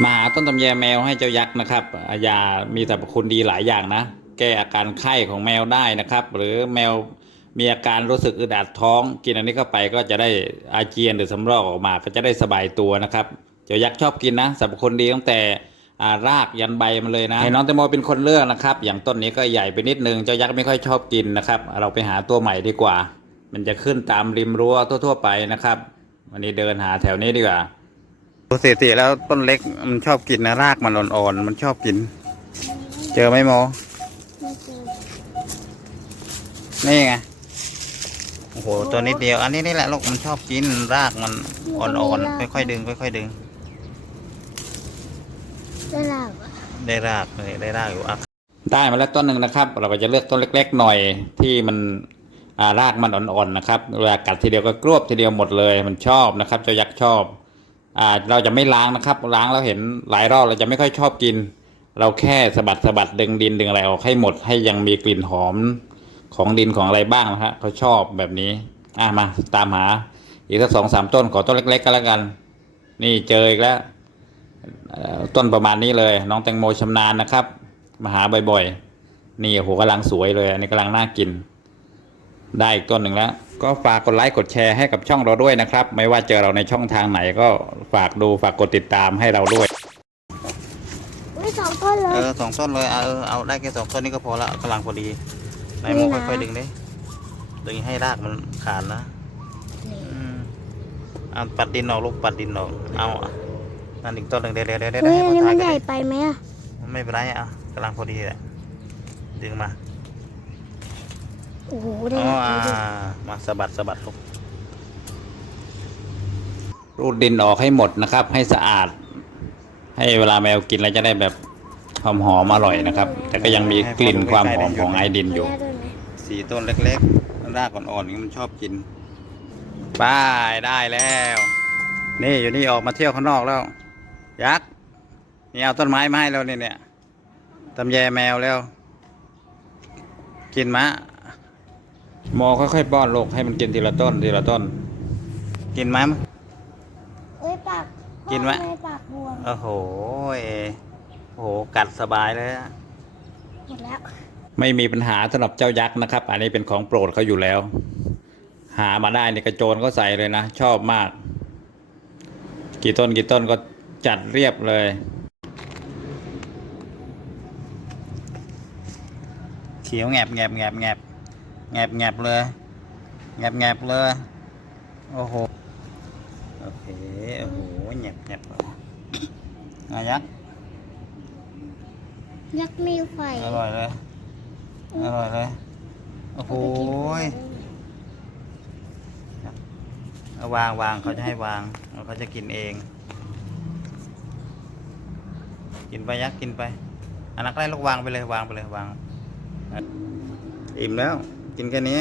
มาหาต้นตำแยแมวให้เจ้ายักษ์นะครับยามีสรรพคุณดีหลายอย่างนะ แก้อาการไข้ของแมวได้นะครับ หรือแมวมีอาการรู้สึกอึดอัดท้อง กินอันนี้เข้าไปก็จะได้อาเจียนหรือสำรอกออกมาก็จะได้สบายตัวนะครับ เจ้ายักษ์ชอบกินนะสรรพคุณดีตั้งแต่อ่ารากยันใบมันเลยนะให้น้องแตงโมเป็นคนเลือกนะครับ อย่างต้นนี้ก็ใหญ่ไปนิดนึงเจ้ายักษ์ไม่ค่อยชอบกินนะครับ เราไปหาตัวใหม่ดีกว่า มันจะขึ้นตามริมรั้วทั่ว ๆ ไปนะครับ วันนี้เดินหาแถวนี้ดีกว่า ปกติแล้วต้นเล็กมันชอบกินนะรากมันอ่อนๆมันชอบกิน เจอไหมโมไม่เจอนี่ไงโอ้โหตัวนิดเดียว อันนี้นี่แหละลูกมันชอบกินรากมันอ่อนๆค่อยๆดึง ค่อยๆดึง ได้หลับอะได้รากเลยได้รากอยู่อะได้มาแล้วต้นหนึ่งนะครับ เราก็จะเลือกต้นเล็ก ๆ หน่อยที่มันอ่ารากมันอ่อนๆนะครับเวลากัดทีเดียวก็กรวบทีเดียวหมดเลย มันชอบนะครับเจ้ายักษ์ชอบ อ่าเราจะไม่ล้างนะครับ ล้างแล้วเห็นหลายรอบเราจะไม่ค่อยชอบกิน เราแค่สะบัดสะบัดดึงดินดึงอะไรออกให้หมดให้ยังมีกลิ่นหอมของดินของอะไรบ้างนะฮะเขาชอบแบบนี้อะมาตามหา อีกสักสองสามต้นขอต้นเล็ก ๆก็แล้วกัน นี่เจออีกแล้วต้นประมาณนี้เลย น้องแตงโมชำนาญนะครับ มาหาบ่อยๆ นี่โอ้โหกำลังสวยเลย อันนี้กำลังน่ากิน ได้อีกต้นหนึ่งแล้ว ก็ฝากกดไลค์กดแชร์ให้กับช่องเราด้วยนะครับ ไม่ว่าเจอเราในช่องทางไหนก็ฝากดูฝากกดติดตามให้เราด้วย ไม่สองต้นเลเอย อสองต้นเลยเอาเอาได้แค่สองต้นนี้ก็พอละกำลังพอดีไหนโมนี่นะ ค่อยๆดึงดิดึงให้รากมันขาดนะนี่อืมเอาปัดดินออกลูกปัดดินออกเอาอะนั่นอีกต้นหนึ่งเดี๋ยวเดี๋ยวเดี๋ยวเดี๋ยวเฮ้ยให้อันนี้ถ่ามันกัใหญ่ดิไปไหมอะไม่เป็นไรอะกำลังพอดีแหละดึงมา โอ้โหได้อ๋อหลับดูดิมาสะบัดสะบัดลูกรูดดินออกให้หมดนะครับ ให้สะอาด ให้เวลาแมวกินแล้วจะได้แบบหอมหอมๆอร่อยนะครับ แต่ก็ยังมีกลิ่นความหอมของไอดินอยู่แม่ด้วยไหมสีต้นเล็กๆ รากอ่อนๆนี่มันชอบกินป้ายได้แล้ว นี่อยู่นี่ออกมาเที่ยวข้างนอกแล้ว ยักษ์นี่เอาต้นไม้มาให้เราเนี่ยเนี่ยตำแยแมวแล้ว กินมะ โมค่อยๆป้อนลูกให้มันกินทีละต้นทีละต้น กินไหมเอ้ยปากกินไหมพ่อปากบวมโอ้โหยโอ้โหกัดสบายเลยอะหมดแล้วไม่มีปัญหาสำหรับเจ้ายักษ์นะครับ อันนี้เป็นของโปรดเขาอยู่แล้ว หามาได้เนี่ยกระโจนก็ใส่เลยนะ ชอบมาก กี่ต้นกี่ต้นก็จัดเรียบเลย เขียวแงบแงบแงบแงบ แงบแงบเลย แงบแงบเลย โอ้โห โอเค โอ้โห แงบแงบไงยักษ์ยักษ์มีไฟ อร่อยเลย อร่อยเลย โอ้โหยเอาวางวางเขาจะให้วางแล้วเขาจะกินเอง กินไปยักษ์กินไปอันนักได้ลูกวางไปเลยวางไปเลยวาง อิ่มแล้ว กินแค่นี้